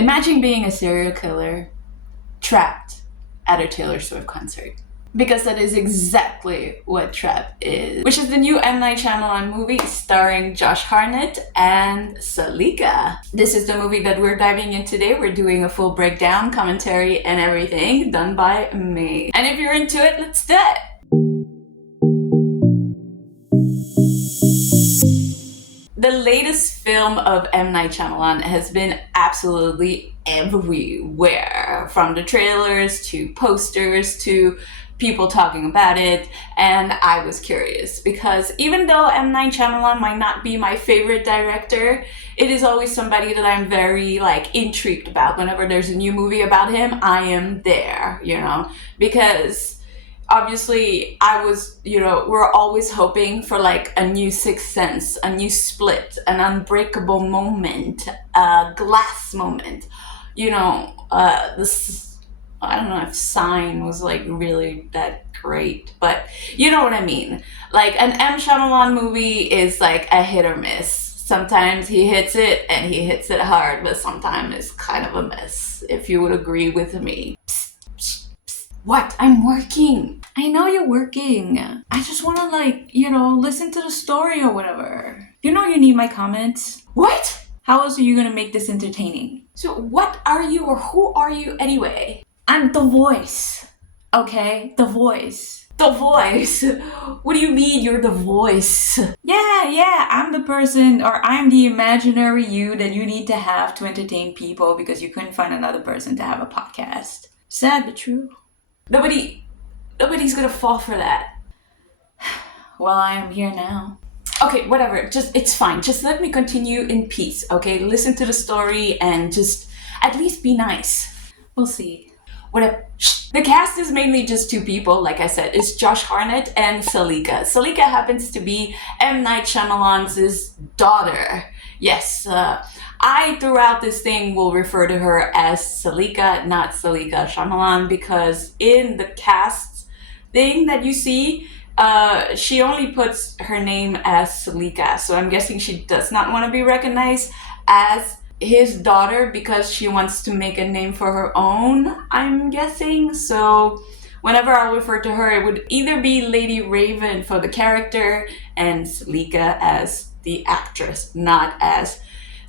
Imagine being a serial killer trapped at a Taylor Swift concert. Because that is exactly what Trap is. Which is the new M.Night Shyamalan movie starring Josh Hartnett and Salika. This is the movie that we're diving in today. We're doing a full breakdown, commentary, and everything done by me. And if you're into it, let's do it! The latest film of M. Night Shyamalan has been absolutely everywhere. From the trailers to posters to people talking about it, and I was curious because even though M. Night Shyamalan might not be my favorite director, it is always somebody that I'm very intrigued about. Whenever there's a new movie about him, I am there, because obviously I was, we're always hoping for a new Sixth Sense, a new Split, an unbreakable moment, a glass moment, this. I don't know if Sign was really that great, but you know what I mean. An M. Shyamalan movie is a hit or miss. Sometimes he hits it and he hits it hard, but sometimes it's kind of a miss, if you would agree with me. Psst, psst, psst. What? I'm working. I know you're working. I just want to listen to the story or whatever. You need my comments. What? How else are you going to make this entertaining? So what are you or who are you anyway? I'm the voice, okay? The voice. The voice? What do you mean you're the voice? Yeah, I'm the person, or I'm the imaginary you that you need to have to entertain people because you couldn't find another person to have a podcast. Sad but true. Nobody's gonna fall for that. Well, I am here now. Okay, whatever, it's fine. Just let me continue in peace, okay? Listen to the story and just at least be nice. We'll see. Whatever. The cast is mainly just two people, like I said. It's Josh Hartnett and Salika. Salika happens to be M. Night Shyamalan's daughter. Yes, I throughout this thing will refer to her as Salika, not Salika Shyamalan, because in the cast thing that you see, she only puts her name as Salika. So I'm guessing she does not want to be recognized as his daughter because she wants to make a name for her own, I'm guessing. So whenever I'll refer to her, it would either be Lady Raven for the character and Salika as the actress, not as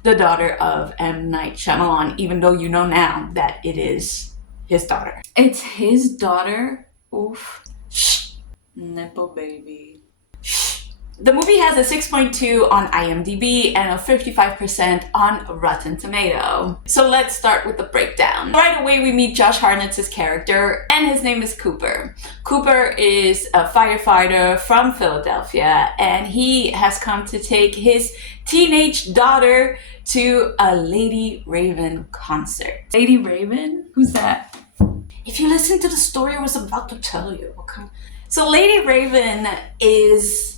the daughter of M. Night Shyamalan, even though you know now that it is his daughter. It's his daughter? Oof. Shh. Nipple baby. Shh. The movie has a 6.2 on IMDb and a 55% on Rotten Tomato. So let's start with the breakdown. Right away we meet Josh Hartnett's character, and his name is Cooper. Cooper is a firefighter from Philadelphia, and he has come to take his teenage daughter to a Lady Raven concert. Lady Raven? Who's that? If you listen to the story I was about to tell you. Okay. So Lady Raven is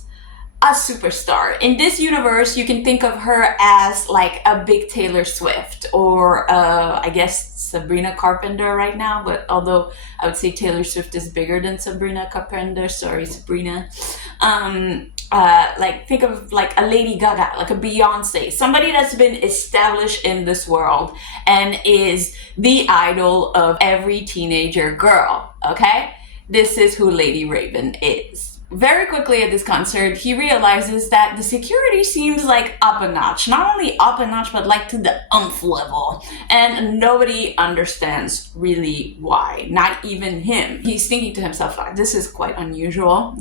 a superstar. In this universe, you can think of her as a big Taylor Swift or I guess Sabrina Carpenter right now, but although I would say Taylor Swift is bigger than Sabrina Carpenter, sorry Sabrina. Think of a Lady Gaga, a Beyonce, somebody that's been established in this world and is the idol of every teenager girl, okay? This is who Lady Raven is. Very quickly at this concert, he realizes that the security seems up a notch. Not only up a notch, but to the umph level. And nobody understands really why. Not even him. He's thinking to himself, this is quite unusual,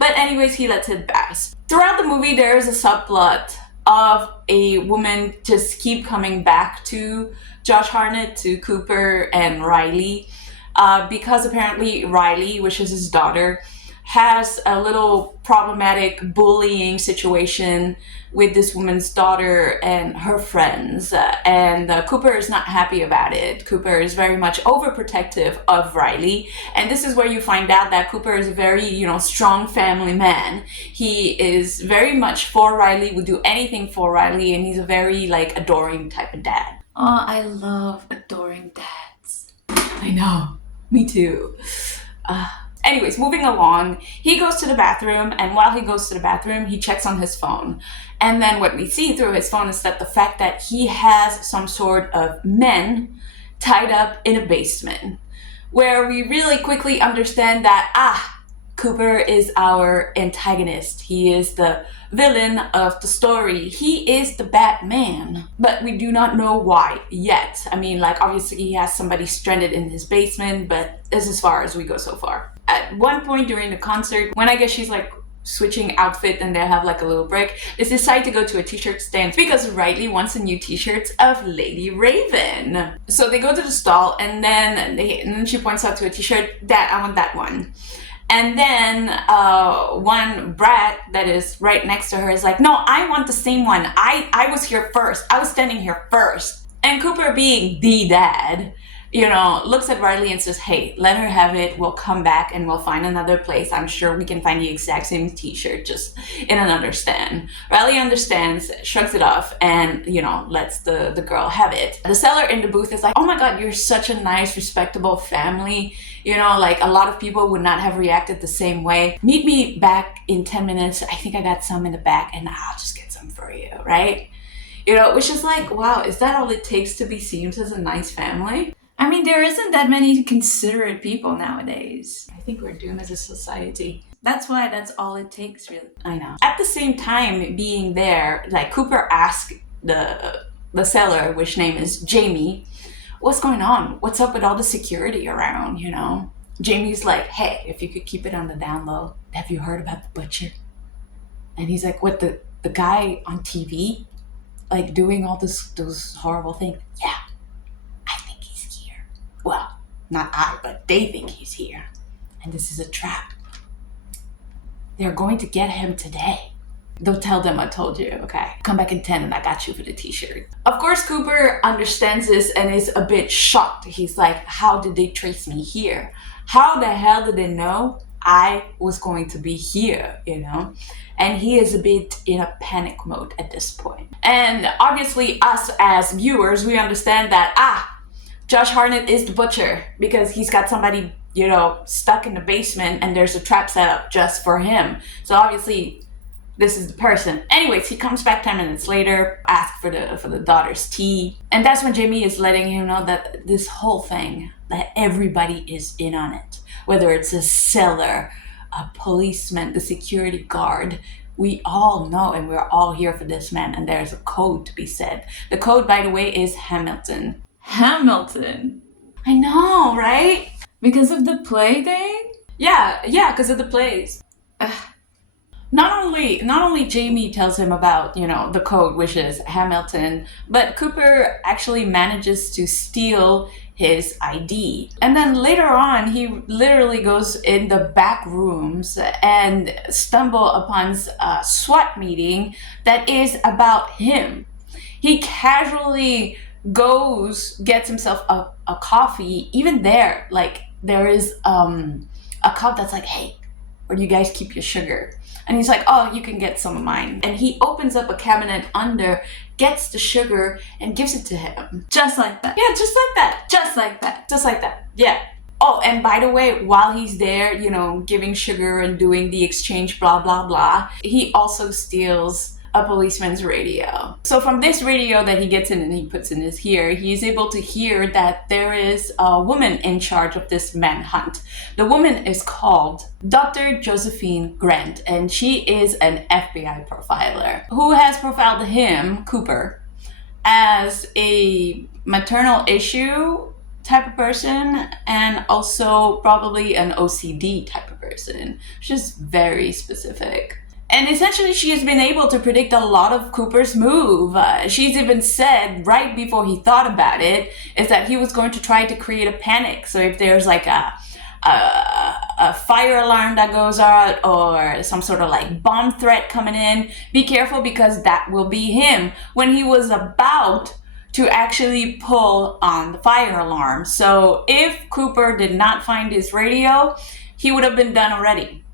But anyways, he lets it pass. Throughout the movie, there is a subplot of a woman just keep coming back to Josh Hartnett, to Cooper and Riley. Because apparently Riley, which is his daughter, has a little problematic bullying situation with this woman's daughter and her friends. And Cooper is not happy about it. Cooper is very much overprotective of Riley. And this is where you find out that Cooper is a very, strong family man. He is very much for Riley, would do anything for Riley, and he's a very, adoring type of dad. Oh, I love adoring dads. I know. Me too. Anyways, moving along, he goes to the bathroom, and while he goes to the bathroom, he checks on his phone. And then what we see through his phone is that the fact that he has some sort of men tied up in a basement, where we really quickly understand that, Cooper is our antagonist. He is the villain of the story. He is the Batman, but we do not know why yet. I mean, like, obviously he has somebody stranded in his basement, but this is as far as we go so far. At one point during the concert, when I guess she's like switching outfit and they have like a little break, they decide to go to a t-shirt stand because Riley wants a new t-shirt of Lady Raven. So they go to the stall, and then she points out to a t-shirt, that I want that one. And then one brat that is right next to her is like, no, I want the same one. I was here first. I was standing here first. And Cooper, being the dad, looks at Riley and says, hey, let her have it. We'll come back and we'll find another place. I'm sure we can find the exact same t-shirt, just in another stand. Riley understands, shrugs it off, and, lets the girl have it. The seller in the booth is like, oh my God, you're such a nice, respectable family. Like, a lot of people would not have reacted the same way. Meet me back in 10 minutes. I think I got some in the back, and I'll just get some for you, right? Which is like, wow, is that all it takes to be seen as a nice family? I mean, there isn't that many considerate people nowadays. I think we're doomed as a society. That's why that's all it takes, really. I know. At the same time, being there, like, Cooper asked the seller, which name is Jamie, what's going on? What's up with all the security around, Jamie's like, hey, if you could keep it on the down low, have you heard about the butcher? And he's like, what, the guy on TV? Like, doing all those horrible things? Yeah. Well, not I, but they think he's here. And this is a trap. They're going to get him today. Don't tell them I told you, okay? Come back in 10 and I got you for the t-shirt. Of course, Cooper understands this and is a bit shocked. He's like, how did they trace me here? How the hell did they know I was going to be here, And he is a bit in a panic mode at this point. And obviously, us as viewers, we understand that, Josh Hartnett is the butcher because he's got somebody, stuck in the basement and there's a trap set up just for him. So obviously, this is the person. Anyways, he comes back 10 minutes later, asks for the daughter's tea. And that's when Jamie is letting him know that this whole thing, that everybody is in on it. Whether it's a seller, a policeman, the security guard, we all know, and we're all here for this man. And there's a code to be said. The code, by the way, is Hamilton. Hamilton. I know, right? Because of the play thing? Yeah, because of the plays. Not only Jamie tells him about, the code, which is Hamilton, but Cooper actually manages to steal his ID. And then later on, he literally goes in the back rooms and stumble upon a SWAT meeting that is about him. He casually gets himself a coffee. Even there, like, there is a cup that's like, hey, where do you guys keep your sugar? And he's like, oh, you can get some of mine. And he opens up a cabinet under, gets the sugar, and gives it to him. Just like that. Yeah, just like that. Just like that. Just like that. Yeah. Oh, and by the way, while he's there, giving sugar and doing the exchange, blah, blah, blah, he also steals a policeman's radio. So from this radio that he gets in and he puts in his ear, he's able to hear that there is a woman in charge of this manhunt. The woman is called Dr. Josephine Grant, and she is an FBI profiler who has profiled him, Cooper, as a maternal issue type of person and also probably an OCD type of person, which is very specific. And essentially, she has been able to predict a lot of Cooper's move. She's even said, right before he thought about it, is that he was going to try to create a panic. So if there's like a fire alarm that goes out or some sort of like bomb threat coming in, be careful because that will be him when he was about to actually pull on the fire alarm. So if Cooper did not find his radio, he would have been done already.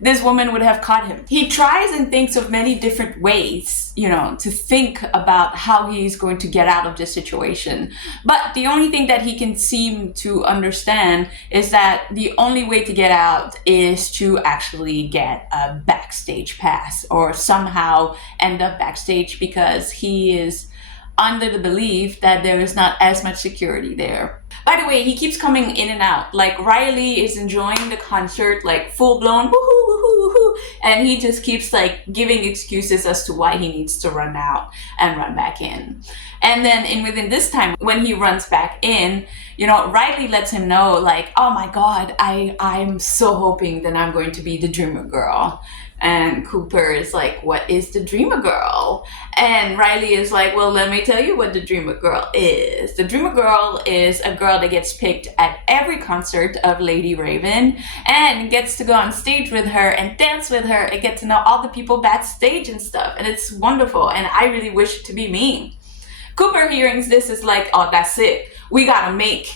this woman would have caught him. He tries and thinks of many different ways, to think about how he's going to get out of this situation. But the only thing that he can seem to understand is that the only way to get out is to actually get a backstage pass or somehow end up backstage, because he is under the belief that there is not as much security there. By the way, he keeps coming in and out. Like, Riley is enjoying the concert, like full blown woohoo, woohoo, woohoo, and he just keeps like giving excuses as to why he needs to run out and run back in. And then within this time, when he runs back in, Riley lets him know, like, oh my God, I'm so hoping that I'm going to be the dreamer girl. And Cooper is like, what is the dreamer girl? And Riley is like, well, let me tell you what the dreamer girl is. The dreamer girl is a girl that gets picked at every concert of Lady Raven and gets to go on stage with her and dance with her and get to know all the people backstage and stuff. And it's wonderful. And I really wish it to be me. Cooper hearing this is like, oh, that's it. We gotta make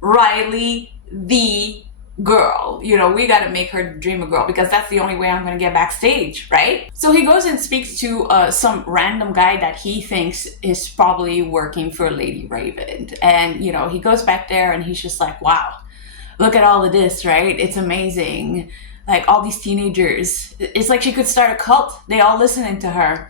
Riley the girl. We gotta make her the dreamer girl, because that's the only way I'm gonna get backstage, right? So he goes and speaks to some random guy that he thinks is probably working for Lady Raven. And, he goes back there and he's just like, wow, look at all of this, right? It's amazing. Like, all these teenagers. It's like she could start a cult. They all listening to her.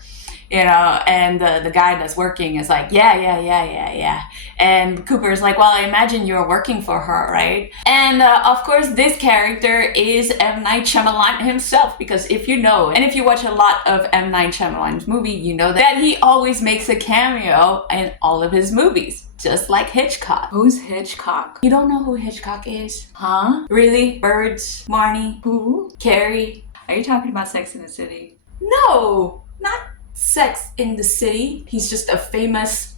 And the guy that's working is like, yeah. And Cooper's like, well, I imagine you're working for her, right? And of course, this character is M.Night Shyamalan himself, because if you know, and if you watch a lot of M.Night Shyamalan's movie, you know that he always makes a cameo in all of his movies. Just like Hitchcock. Who's Hitchcock? You don't know who Hitchcock is? Huh? Really? Birds? Marnie? Who? Carrie? Are you talking about Sex in the City? No, not Sex in the City. He's just a famous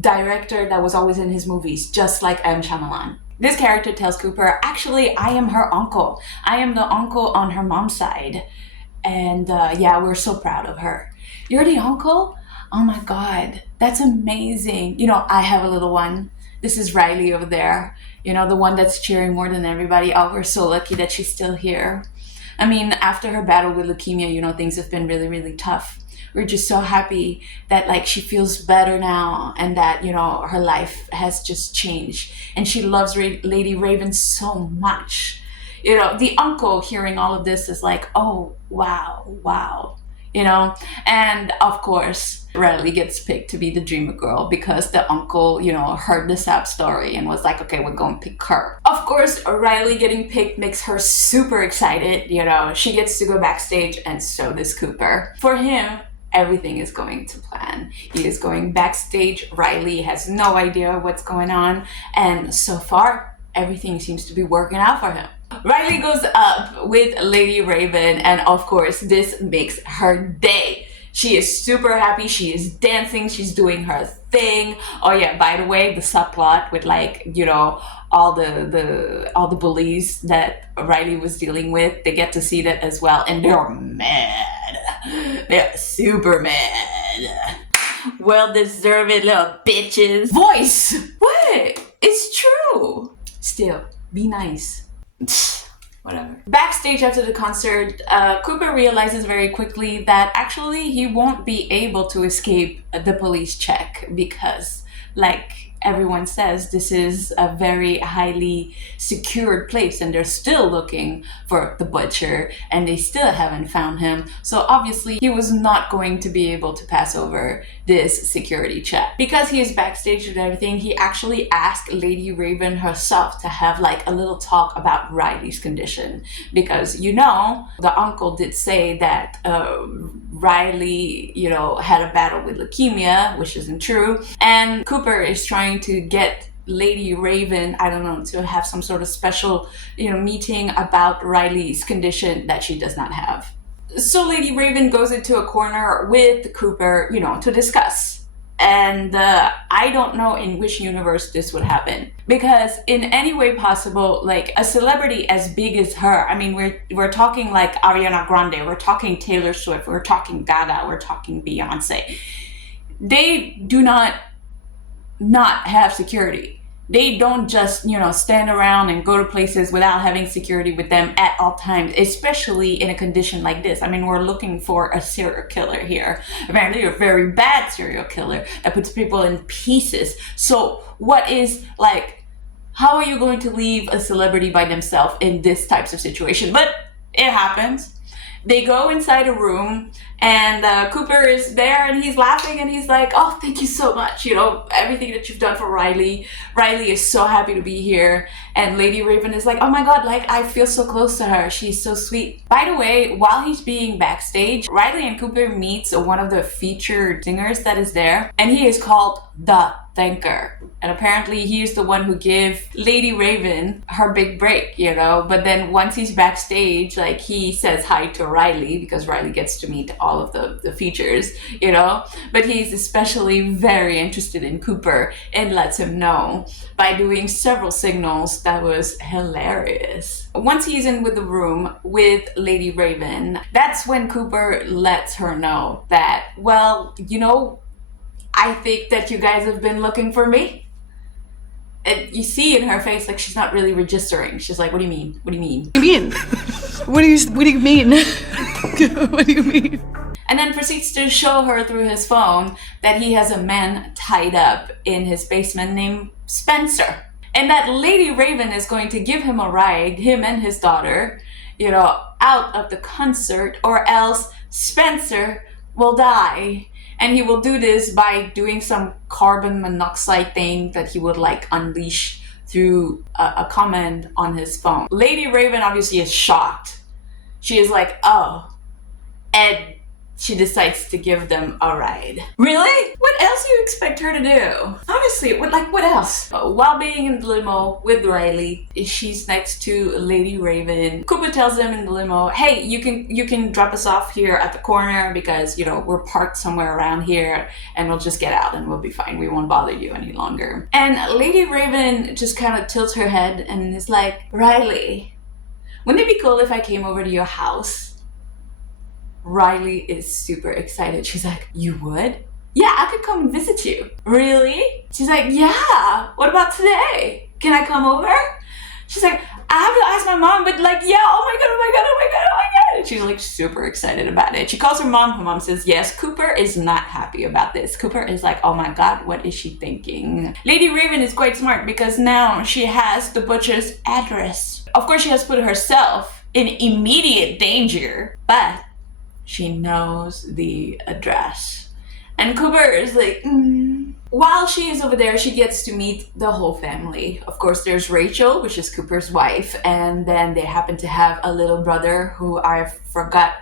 director that was always in his movies, just like M. Shyamalan. This character tells Cooper, actually, I am her uncle. I am the uncle on her mom's side. And yeah, we're so proud of her. You're the uncle? Oh my God, that's amazing. I have a little one. This is Riley over there. The one that's cheering more than everybody. Oh, we're so lucky that she's still here. I mean, after her battle with leukemia, things have been really, really tough. We're just so happy that, like, she feels better now and that, her life has just changed. And she loves Lady Raven so much. The uncle hearing all of this is like, oh, wow. And of course, Riley gets picked to be the dreamer girl because the uncle, heard the sad story and was like, okay, we're going to pick her. Of course, Riley getting picked makes her super excited. She gets to go backstage, and so does Cooper. For him, everything is going to plan. He is going backstage. Riley has no idea what's going on. And so far, everything seems to be working out for him. Riley goes up with Lady Raven, and of course, this makes her day. She is super happy. She is dancing. She's doing her thing. Oh yeah, by the way, the subplot with, like, all the bullies that Riley was dealing with, they get to see that as well, and they're mad. They're super mad. Well deserved little bitches. Voice! What? It's true. Still, be nice. Whatever. Backstage after the concert, Cooper realizes very quickly that actually he won't be able to escape the police check because, like everyone says, this is a very highly secured place and they're still looking for the butcher and they still haven't found him. So obviously he was not going to be able to pass over this security check. Because he is backstage and everything, he actually asked Lady Raven herself to have like a little talk about Riley's condition. Because, the uncle did say that Riley, had a battle with leukemia, which isn't true. And Cooper is trying to get Lady Raven, to have some sort of special, meeting about Riley's condition that she does not have. So Lady Raven goes into a corner with Cooper, to discuss. And I don't know in which universe this would happen. Because in any way possible, like a celebrity as big as her, we're talking like Ariana Grande, we're talking Taylor Swift, we're talking Gaga, we're talking Beyonce. They do not have security. They don't just, stand around and go to places without having security with them at all times, especially in a condition like this. I mean, we're looking for a serial killer here. Apparently, a very bad serial killer that puts people in pieces. So, how are you going to leave a celebrity by themselves in this types of situation? But it happens. They go inside a room, and Cooper is there, and he's laughing, and he's like, oh, thank you so much, everything that you've done for Riley. Riley is so happy to be here. And Lady Raven is like, oh my god, I feel so close to her. She's so sweet. By the way, while he's being backstage, Riley and Cooper meets one of the featured singers that is there, and he is called The Thanker. And apparently he is the one who gave Lady Raven her big break, But then once he's backstage, he says hi to Riley, because Riley gets to meet all of the features, But he's especially very interested in Cooper and lets him know by doing several signals. That was hilarious. Once he's in with the room with Lady Raven, that's when Cooper lets her know that, well, I think that you guys have been looking for me. And you see in her face, she's not really registering. She's like, what do you mean? What do you mean? What do you mean? What do you mean? What do you mean? And then proceeds to show her through his phone that he has a man tied up in his basement named Spencer. And that Lady Raven is going to give him a ride, him and his daughter, out of the concert, or else Spencer will die. And he will do this by doing some carbon monoxide thing that he would unleash through a command on his phone. Lady Raven obviously is shocked. She is like, oh. And she decides to give them a ride. Really? What else do you expect her to do? Honestly, what else? While being in the limo with Riley, she's next to Lady Raven. Cooper tells them in the limo, hey, you can drop us off here at the corner because, we're parked somewhere around here, and we'll just get out and we'll be fine. We won't bother you any longer. And Lady Raven just kind of tilts her head and is like, Riley, wouldn't it be cool if I came over to your house? Riley is super excited. She's like, you would? Yeah, I could come and visit you. Really? She's like, yeah. What about today? Can I come over? She's like, I have to ask my mom, but yeah, oh my god, oh my god, oh my god, oh my god. And she's super excited about it. She calls her mom. Her mom says, yes. Cooper is not happy about this. Cooper is like, oh my god, what is she thinking? Lady Raven is quite smart because now she has the butcher's address. Of course, she has put herself in immediate danger, but she knows the address. And Cooper is like, While she is over there, she gets to meet the whole family. Of course, there's Rachel, which is Cooper's wife, and then they happen to have a little brother who I forgot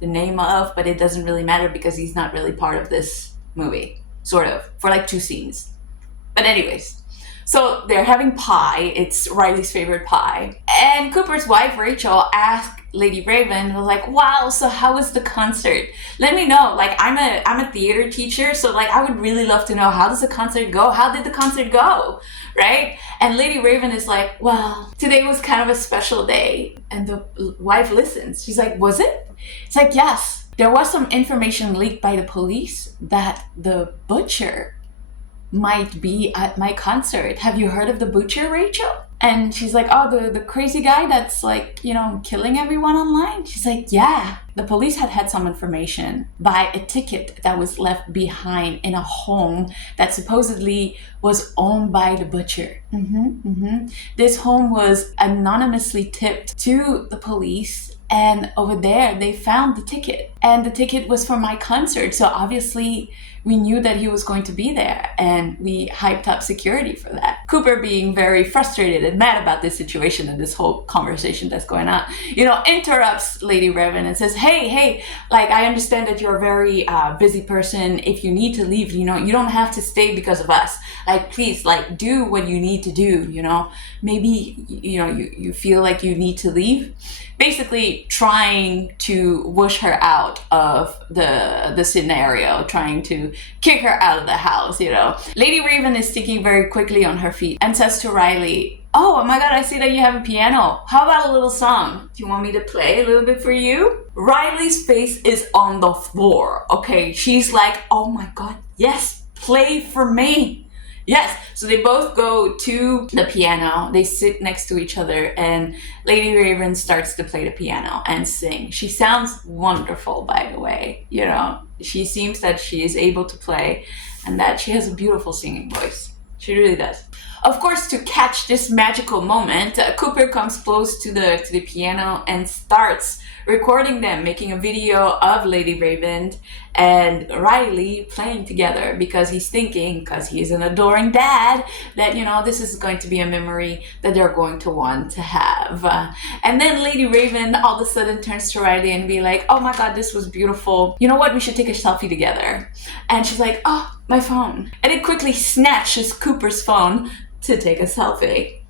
the name of, but it doesn't really matter because he's not really part of this movie, sort of, for 2 scenes. But anyways, so they're having pie. It's Riley's favorite pie. And Cooper's wife, Rachel, asked Lady Raven, was like, wow, so how was the concert? Let me know. I'm a theater teacher, so I would really love to know, how does the concert go? How did the concert go? Right? And Lady Raven is like, well, today was kind of a special day. And the wife listens. She's like, was it? It's like, yes. There was some information leaked by the police that the butcher might be at my concert. Have you heard of the butcher, Rachel? And she's like, oh, the crazy guy that's killing everyone online? She's like, yeah. The police had some information by a ticket that was left behind in a home that supposedly was owned by the butcher. This home was anonymously tipped to the police, and over there they found the ticket. And the ticket was for my concert, so obviously we knew that he was going to be there, and we hyped up security for that. Cooper, being very frustrated and mad about this situation and this whole conversation that's going on, interrupts Lady Raven and says, hey, I understand that you're a very busy person. If you need to leave, you don't have to stay because of us. Please, do what you need to do, Maybe, you feel like you need to leave. Basically trying to whoosh her out of the scenario, trying to kick her out of the house, Lady Raven is thinking very quickly on her feet and says to Riley, oh my god, I see that you have a piano. How about a little song? Do you want me to play a little bit for you? Riley's face is on the floor, okay? She's like, oh my god, yes, play for me. Yes, so they both go to the piano. They sit next to each other, and Lady Raven starts to play the piano and sing. She sounds wonderful, by the way. You know, she seems that she is able to play and that she has a beautiful singing voice. She really does. Of course, to catch this magical moment, Cooper comes close to the piano and starts recording them, making a video of Lady Raven and Riley playing together, because he's thinking, because he's an adoring dad, that, you know, this is going to be a memory that they're going to want to have. And then Lady Raven all of a sudden turns to Riley and be like, oh my god, this was beautiful. You know what? We should take a selfie together. And she's like, oh, my phone. And it quickly snatches Cooper's phone to take a selfie.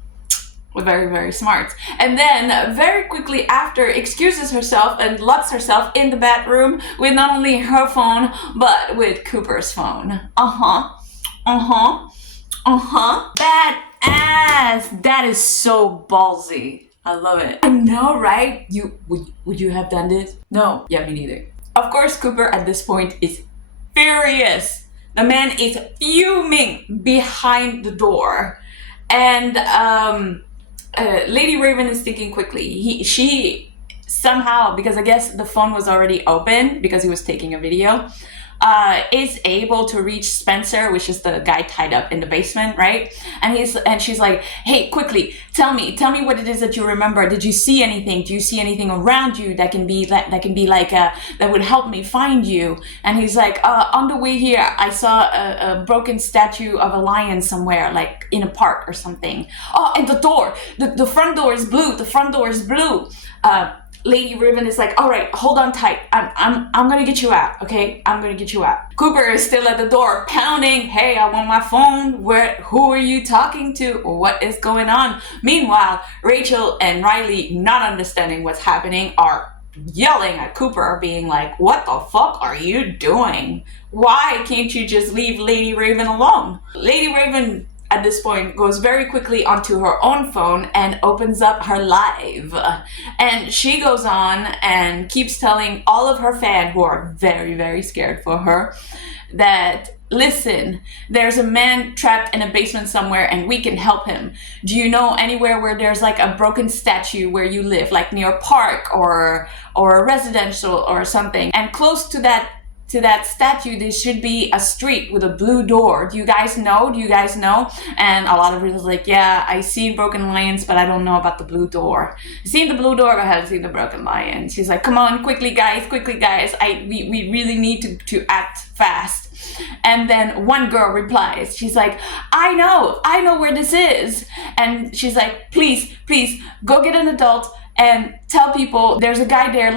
Very, very smart. And then very quickly after excuses herself and locks herself in the bedroom with not only her phone, but with Cooper's phone. Badass. That is so ballsy. I love it. I know, right? Would you have done this? No. Yeah, me neither. Of course, Cooper at this point is furious. The man is fuming behind the door. And Lady Raven is thinking quickly. She somehow, because I guess the phone was already open because he was taking a video, is able to reach Spencer, which is the guy tied up in the basement, right? And she's like, hey, quickly, tell me what it is that you remember. Did you see anything? Do you see anything around you that would help me find you? And he's like, on the way here, I saw a broken statue of a lion somewhere, like in a park or something. Oh, and the door, the front door is blue. The front door is blue. Lady Raven is like, all right, hold on tight. I'm gonna get you out, okay? I'm gonna get you out. Cooper is still at the door, pounding. Hey, I want my phone. Who are you talking to? What is going on? Meanwhile, Rachel and Riley, not understanding what's happening, are yelling at Cooper, being like, what the fuck are you doing? Why can't you just leave Lady Raven alone? Lady Raven at this point goes very quickly onto her own phone and opens up her live. And she goes on and keeps telling all of her fans, who are very, very scared for her, that, listen, there's a man trapped in a basement somewhere and we can help him. Do you know anywhere where there's like a broken statue where you live, like near a park or a residential or something? And close to that statue, there should be a street with a blue door. Do you guys know? And a lot of people are like, yeah, I seen broken lions, but I don't know about the blue door. I've seen the blue door, but I haven't seen the broken lion. She's like, come on, quickly guys. We really need to act fast. And then one girl replies, she's like, I know where this is. And she's like, please, go get an adult and tell people there's a guy there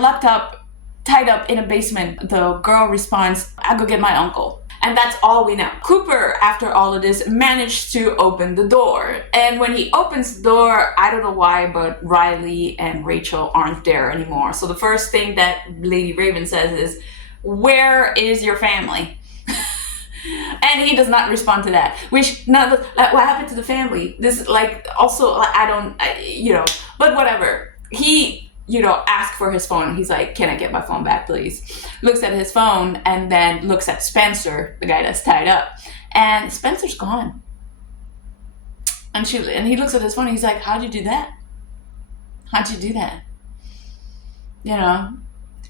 tied up in a basement. The girl responds, I'll go get my uncle. And that's all we know. Cooper, after all of this, managed to open the door. And when he opens the door, I don't know why, but Riley and Rachel aren't there anymore. So the first thing that Lady Raven says is, where is your family? And he does not respond to that. Which, what happened to the family? This, like, also, but whatever. He ask for his phone. He's like, can I get my phone back, please? Looks at his phone and then looks at Spencer, the guy that's tied up. And Spencer's gone. And he looks at his phone and he's like, how'd you do that?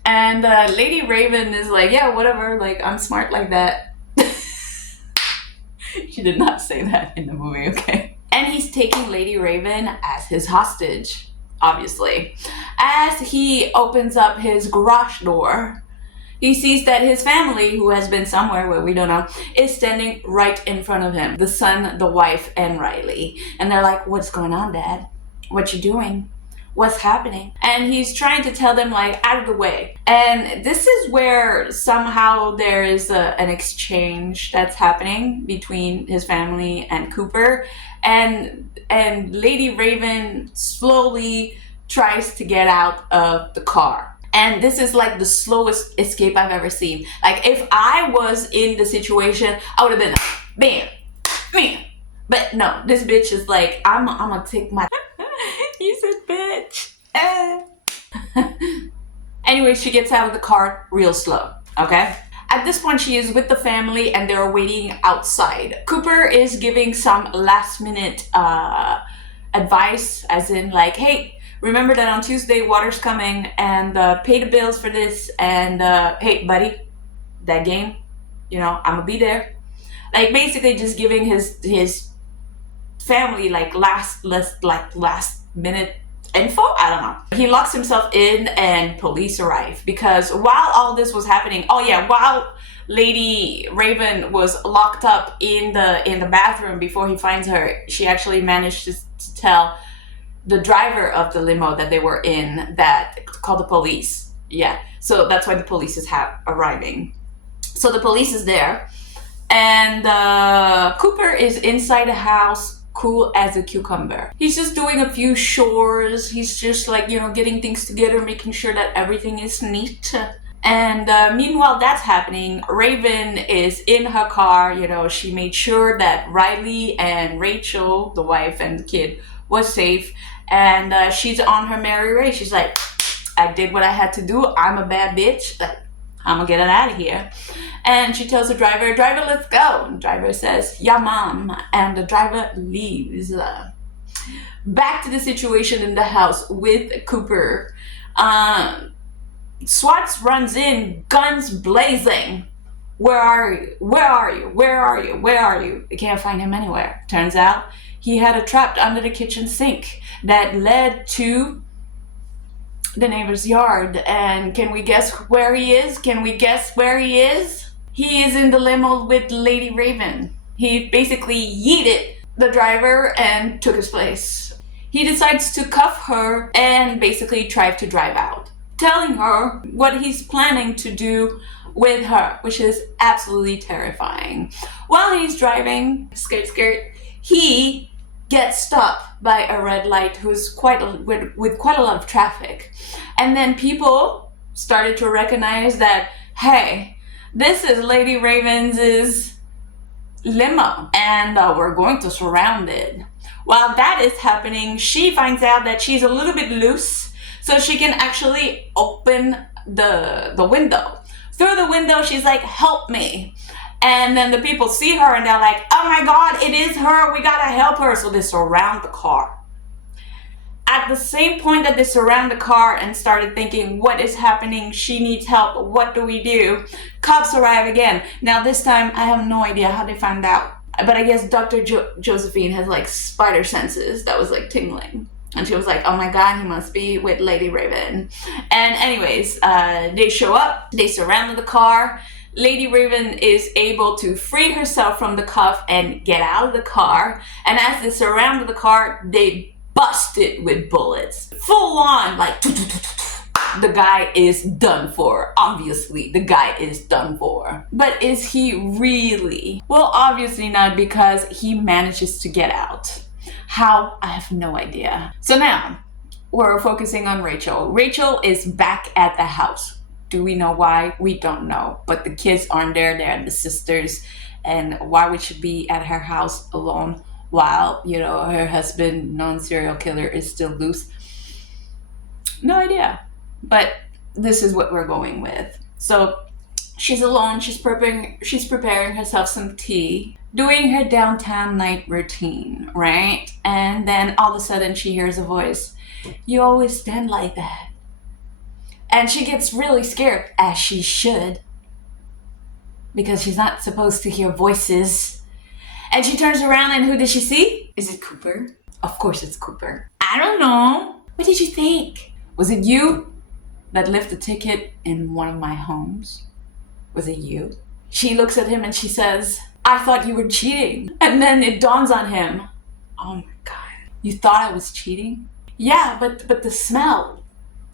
And Lady Raven is like, yeah, whatever. Like, I'm smart like that. She did not say that in the movie, okay? And he's taking Lady Raven as his hostage, obviously. As he opens up his garage door, he sees that his family, who has been somewhere where we don't know, is standing right in front of him. The son, the wife, and Riley. And they're like, what's going on, Dad? What you doing? What's happening? And he's trying to tell them, like, out of the way. And this is where somehow there is an exchange that's happening between his family and Cooper. And Lady Raven slowly tries to get out of the car. And this is like the slowest escape I've ever seen. Like, if I was in the situation, I would have been bam. But no, this bitch is like, I'm gonna take my... You said bitch. Anyway, she gets out of the car real slow, okay? At this point, she is with the family and they're waiting outside. Cooper is giving some last minute advice, as in like, hey, remember that on Tuesday water's coming, and pay the bills for this, and hey buddy, that game, you know, I'm gonna be there. Like basically just giving his family like last minute info. I don't know. He locks himself in and police arrive, because while all this was happening, oh yeah, while Lady Raven was locked up in the bathroom before he finds her, she actually managed to tell the driver of the limo that they were in, that called the police. Yeah, so that's why the police is arriving. So the police is there, and Cooper is inside the house, cool as a cucumber. He's just doing a few chores. He's just like, you know, getting things together, making sure that everything is neat. And meanwhile that's happening, Raven is in her car. You know, she made sure that Riley and Rachel, the wife and the kid, was safe. And she's on her merry way. She's like, I did what I had to do. I'm a bad bitch. I'm gonna get it out of here. And she tells the driver, let's go. And the driver says, yeah, mom. And the driver leaves. Back to the situation in the house with Cooper. SWAT runs in, guns blazing. Where are you? Where are you? Where are you? Where are you? They can't find him anywhere. Turns out he had it trapped under the kitchen sink that led to the neighbor's yard. And can we guess where he is? Can we guess where he is? He is in the limo with Lady Raven. He basically yeeted the driver and took his place. He decides to cuff her and basically try to drive out, telling her what he's planning to do with her, which is absolutely terrifying. While he's driving, scared, he gets stopped by a red light with quite a lot of traffic. And then people started to recognize that, hey, this is Lady Raven's limo, and we're going to surround it. While that is happening, she finds out that she's a little bit loose, so she can actually open the window. Through the window, she's like, help me. And then the people see her and they're like, oh my God, it is her. We gotta help her. So they surround the car. At the same point that they surround the car and started thinking, what is happening? She needs help. What do we do? Cops arrive again. Now this time, I have no idea how they found out. But I guess Dr. Josephine has like spider senses that was like tingling. And she was like, oh my God, he must be with Lady Raven. And anyways, they show up, they surrounded the car. Lady Raven is able to free herself from the cuff and get out of the car. And as they surrounded the car, they bust it with bullets. Full on, like, the guy is done for. Obviously, the guy is done for. But is he really? Well, obviously not, because he manages to get out. How? I have no idea. So now, we're focusing on Rachel. Rachel is back at the house. Do we know why? We don't know. But the kids aren't there. They're the sisters. And why would she be at her house alone while, you know, her husband, non-serial killer, is still loose? No idea. But this is what we're going with. So she's alone. She's preparing herself some tea, doing her downtown night routine, right? And then all of a sudden she hears a voice. You always stand like that. And she gets really scared, as she should, because she's not supposed to hear voices. And she turns around, and who does she see? Is it Cooper? Of course it's Cooper. I don't know. What did you think? Was it you that left the ticket in one of my homes? Was it you? She looks at him and she says, I thought you were cheating. And then it dawns on him. Oh my God. You thought I was cheating? Yeah, but the smell.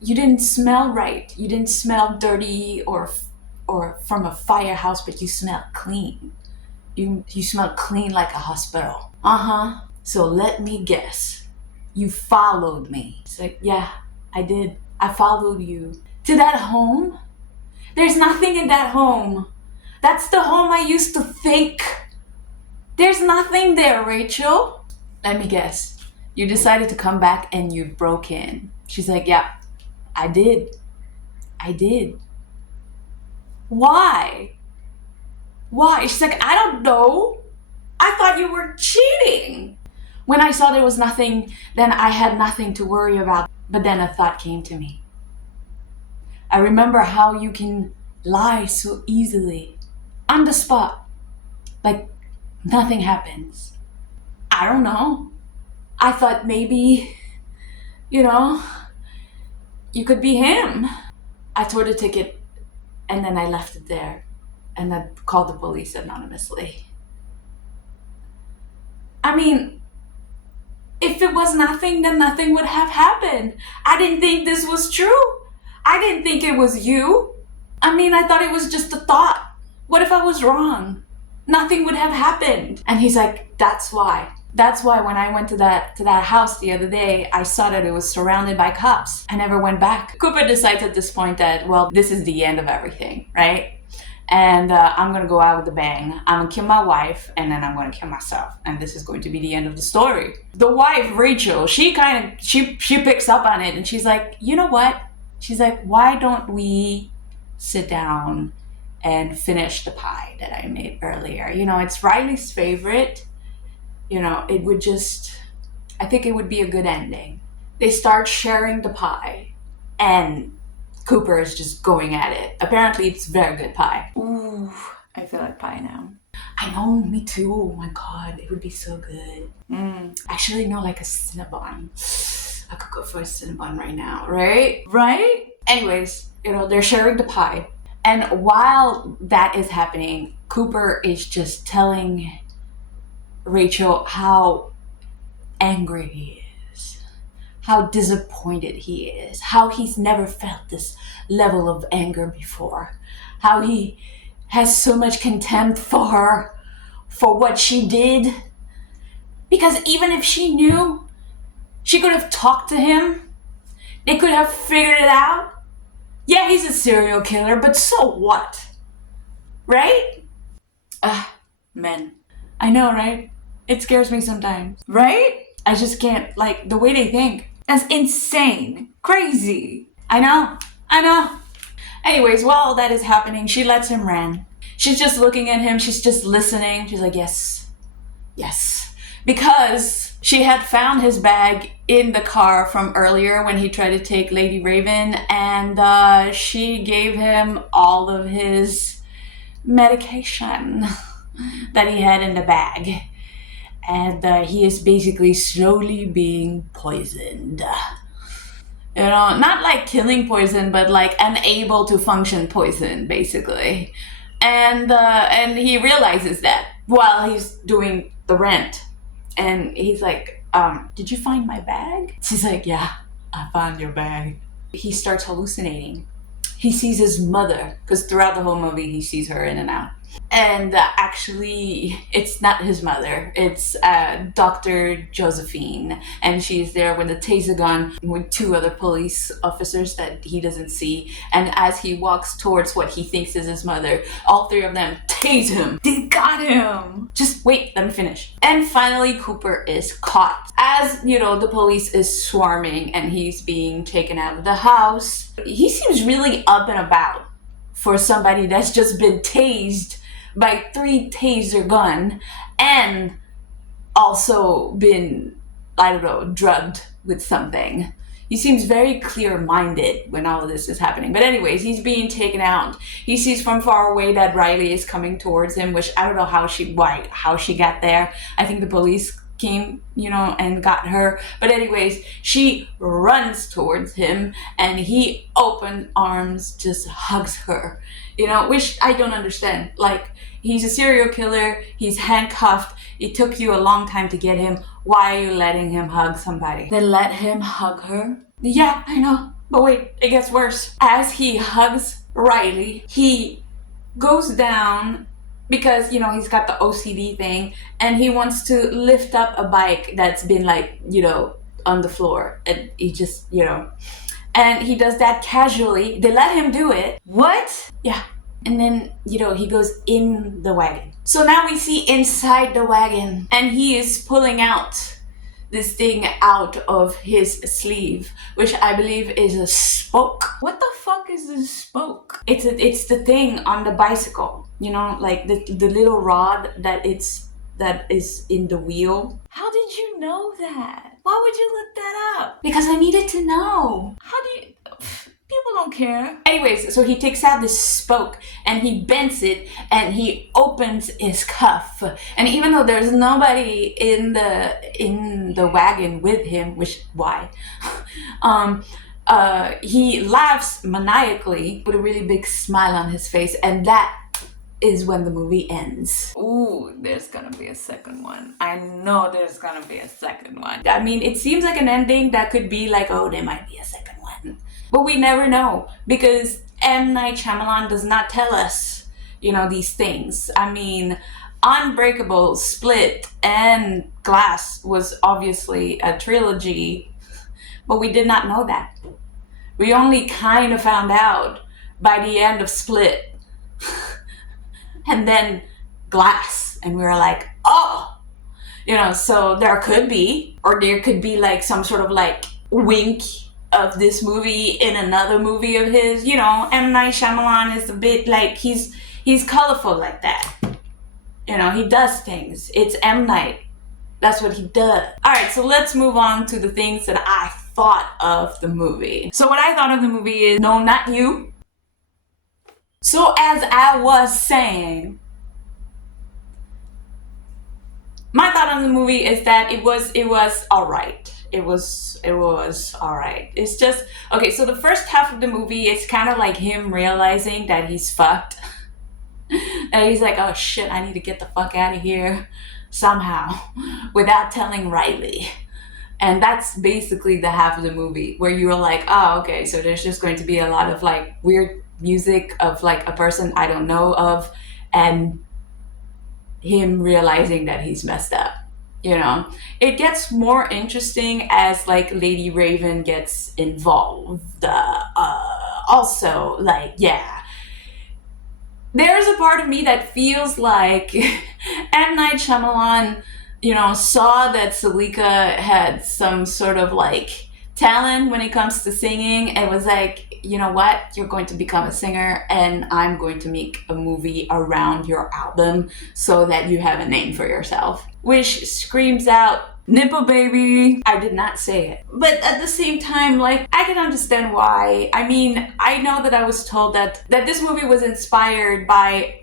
You didn't smell right. You didn't smell dirty or from a firehouse, but you smelled clean. You smelled clean like a hospital. Uh-huh. So let me guess. You followed me. It's like, yeah, I did. I followed you. To that home? There's nothing in that home. That's the home I used to think. There's nothing there, Rachel. Let me guess. You decided to come back and you broke in. She's like, yeah, I did. Why? Why? She's like, I don't know. I thought you were cheating. When I saw there was nothing, then I had nothing to worry about. But then a thought came to me. I remember how you can lie so easily, on the spot, like nothing happens. I don't know. I thought maybe, you know, you could be him. I tore the ticket and then I left it there and then called the police anonymously. I mean, if it was nothing, then nothing would have happened. I didn't think this was true. I didn't think it was you. I mean, I thought it was just a thought. What if I was wrong? Nothing would have happened. And he's like, that's why. That's why when I went to that house the other day, I saw that it was surrounded by cops. I never went back. Cooper decides at this point that, well, this is the end of everything, right? And I'm gonna go out with a bang. I'm gonna kill my wife, and then I'm gonna kill myself. And this is going to be the end of the story. The wife, Rachel, she picks up on it, and she's like, you know what? She's like, why don't we sit down and finish the pie that I made earlier? You know, it's Riley's favorite. You know, it would just, I think it would be a good ending. They start sharing the pie, and Cooper is just going at it. Apparently, it's very good pie. Ooh, I feel like pie now. I know, me too. Oh my God, it would be so good. Actually, no, like a Cinnabon. I could go for a Cinnabon right now, right? Right? Anyways, you know, they're sharing the pie. And while that is happening, Cooper is just telling Rachel how angry he is, how disappointed he is, how he's never felt this level of anger before, how he has so much contempt for her, for what she did. Because even if she knew, she could have talked to him. They could have figured it out. Yeah, he's a serial killer, but so what? Right? Men. I know, right? It scares me sometimes. Right? I just can't, like, the way they think. That's insane. Crazy. I know. Anyways, while all that is happening, she lets him run. She's just looking at him. She's just listening. She's like, yes. Yes. Because she had found his bag in the car from earlier when he tried to take Lady Raven, and she gave him all of his medication that he had in the bag. And he is basically slowly being poisoned. You know, not like killing poison, but like unable to function poison, basically. And he realizes that while he's doing the rent. And he's like, did you find my bag? She's like, yeah, I found your bag. He starts hallucinating. He sees his mother, because throughout the whole movie, he sees her in and out. And actually, it's not his mother. It's Dr. Josephine. And she's there with a taser gun with two other police officers that he doesn't see. And as he walks towards what he thinks is his mother, all three of them tase him. They got him. Just wait, let me finish. And finally, Cooper is caught. As, you know, the police is swarming and he's being taken out of the house, he seems really up and about for somebody that's just been tased by 3 taser gun and also been, I don't know, drugged with something. He seems very clear-minded when all of this is happening. But anyways, he's being taken out. He sees from far away that Riley is coming towards him, which I don't know how she got there. I think the police came, you know, and got her. But anyways, she runs towards him and he open arms just hugs her, you know, which I don't understand. Like, he's a serial killer, he's handcuffed, it took you a long time to get him. Why are you letting him hug somebody? They let him hug her? Yeah, I know. But wait, it gets worse. As he hugs Riley, he goes down because, you know, he's got the OCD thing and he wants to lift up a bike that's been, like, you know, on the floor. And he just, you know, and he does that casually. They let him do it. What? Yeah. And then, you know, he goes in the wagon. So now we see inside the wagon and he is pulling out this thing out of his sleeve, which I believe is a spoke. What the fuck is this spoke? It's the thing on the bicycle You know, like the little rod that is in the wheel. How did you know that? Why would you look that up? Because I needed to know. How do you... People don't care. Anyways, so he takes out this spoke and he bends it and he opens his cuff. And even though there's nobody in the wagon with him, which why? He laughs maniacally with a really big smile on his face, and that is when the movie ends. Ooh, there's gonna be a second one. I know there's gonna be a second one. I mean, it seems like an ending that could be like, oh, there might be a second one. But we never know, because M. Night Shyamalan does not tell us, you know, these things. I mean, Unbreakable, Split, and Glass was obviously a trilogy, but we did not know that. We only kind of found out by the end of Split. And then Glass, and we were like, oh, you know, so there could be like some sort of like wink of this movie in another movie of his. You know, M. Night Shyamalan is a bit like, he's colorful like that. You know, he does things. It's M. Night. That's what he does. All right, so let's move on to the things that I thought of the movie. So what I thought of the movie is, no, not you. So as I was saying, my thought on the movie is that it was all right. It was all right. It's just, okay, so the first half of the movie, it's kind of like him realizing that he's fucked. And he's like, oh shit, I need to get the fuck out of here somehow without telling Riley. And that's basically the half of the movie where you're like, oh, okay, so there's just going to be a lot of like weird music of like a person I don't know of, and him realizing that he's messed up. You know, it gets more interesting as like Lady Raven gets involved. Also, like, yeah, there's a part of me that feels like M. Night Shyamalan, you know, saw that Salika had some sort of like talent when it comes to singing, and was like, you know what, you're going to become a singer and I'm going to make a movie around your album so that you have a name for yourself. Which screams out, nipple baby. I did not say it. But at the same time, like, I can understand why. I mean, I know that I was told that this movie was inspired by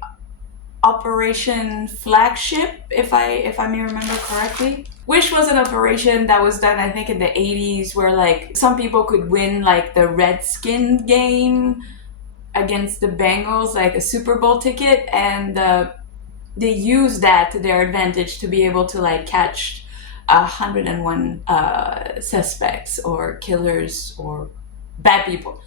Operation Flagship, if I may remember correctly, which was an operation that was done, I think, in the 80s, where like some people could win like the Redskin game against the Bengals, like a Super Bowl ticket, and they used that to their advantage to be able to like catch 101 suspects or killers or bad people.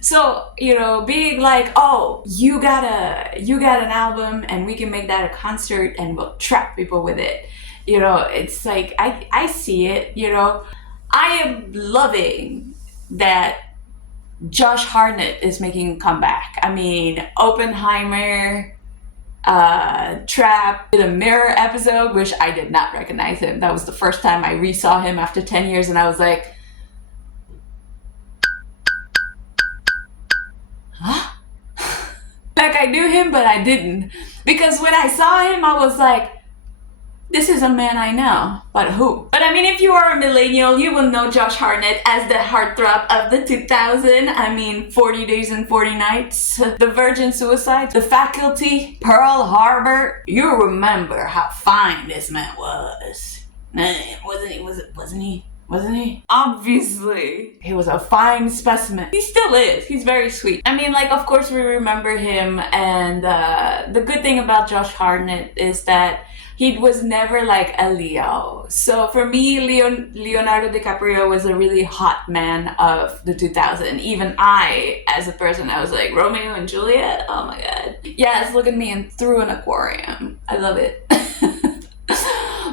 So, you know, being like, oh, you got an album and we can make that a concert and we'll trap people with it. You know, it's like, I see it, you know. I am loving that Josh Hartnett is making a comeback. I mean, Oppenheimer, Trap, did a Mirror episode, which I did not recognize him. That was the first time I re-saw him after 10 years, and I was like, huh? Like, I knew him, but I didn't. Because when I saw him, I was like, this is a man I know, but who? But I mean, if you are a millennial, you will know Josh Hartnett as the heartthrob of the 2000. I mean, 40 Days and 40 Nights, The Virgin Suicide, The Faculty, Pearl Harbor. You remember how fine this man was. Wasn't he? Obviously. He was a fine specimen. He still is. He's very sweet. I mean, like, of course we remember him, and the good thing about Josh Hartnett is that he was never like a Leo. So for me, Leonardo DiCaprio was a really hot man of the 2000s. Even I, as a person, I was like, Romeo and Juliet? Oh my god. Yes, look at me and through an aquarium. I love it.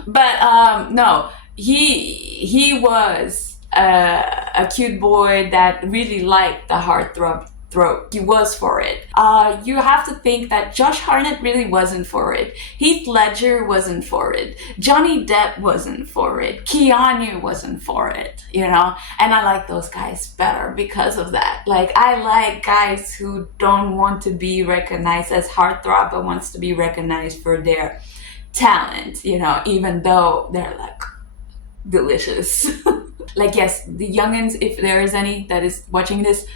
But no, he was a cute boy that really liked the heartthrob throat. He was for it. You have to think that Josh Hartnett really wasn't for it. Heath Ledger wasn't for it. Johnny Depp wasn't for it. Keanu wasn't for it, you know? And I like those guys better because of that. Like, I like guys who don't want to be recognized as heartthrob, but wants to be recognized for their talent, you know, even though they're like delicious. Like, yes, the youngins, if there is any that is watching this,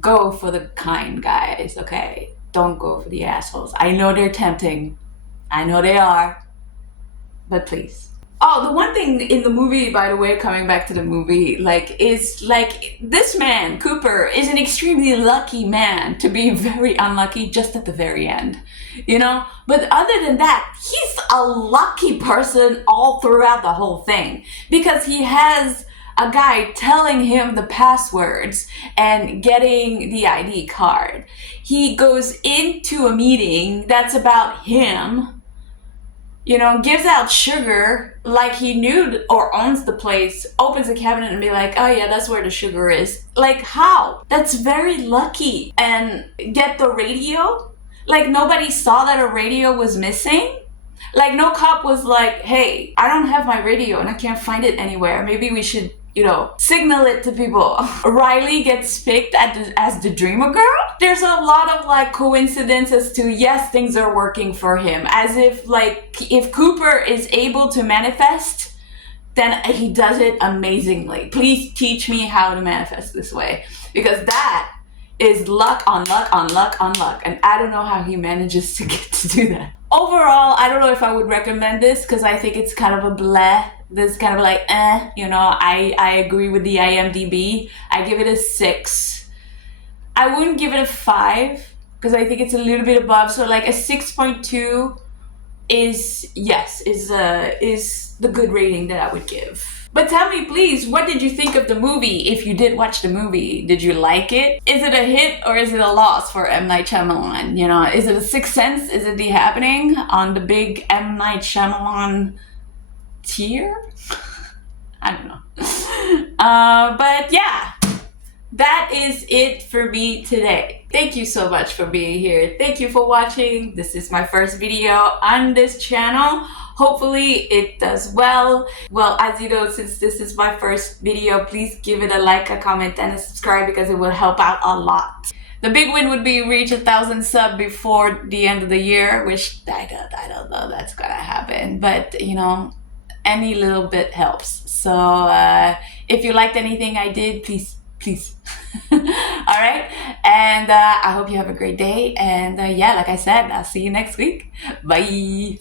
go for the kind guys, okay? Don't go for the assholes. I know they're tempting. I know they are. But please. Oh, the one thing in the movie, by the way, coming back to the movie, like, is like, this man, Cooper, is an extremely lucky man to be very unlucky just at the very end, you know? But other than that, he's a lucky person all throughout the whole thing, because he has a guy telling him the passwords and getting the ID card. He goes into a meeting that's about him, you know, gives out sugar like he knew or owns the place, opens the cabinet and be like, oh yeah, that's where the sugar is. Like, how? That's very lucky. And get the radio? Like, nobody saw that a radio was missing? Like, no cop was like, hey, I don't have my radio and I can't find it anywhere. Maybe we should, you know, signal it to people. Riley gets picked as the dreamer girl. There's a lot of like coincidence as to, yes, things are working for him. As if like, if Cooper is able to manifest, then he does it amazingly. Please teach me how to manifest this way. Because that is luck on luck on luck on luck. And I don't know how he manages to get to do that. Overall, I don't know if I would recommend this because I think it's kind of a bleh. This kind of like, you know, I agree with the IMDb. I give it a 6. I wouldn't give it a 5 because I think it's a little bit above. So like a 6.2 is, yes, is the good rating that I would give. But tell me, please, what did you think of the movie? If you did watch the movie, did you like it? Is it a hit or is it a loss for M. Night Shyamalan? You know, is it a Sixth Sense? Is it The Happening on the big M. Night Shyamalan tier? I don't know. But yeah, that is it for me today. Thank you so much for being here. Thank you for watching. This is my first video on this channel. Hopefully it does well. Well, as you know, since this is my first video, please give it a like, a comment, and a subscribe because it will help out a lot. The big win would be reach 1,000 subs before the end of the year, which I don't know that's gonna happen, but you know, any little bit helps. So if you liked anything I did, please. All right, and I hope you have a great day, and yeah, like I said, I'll see you next week. Bye.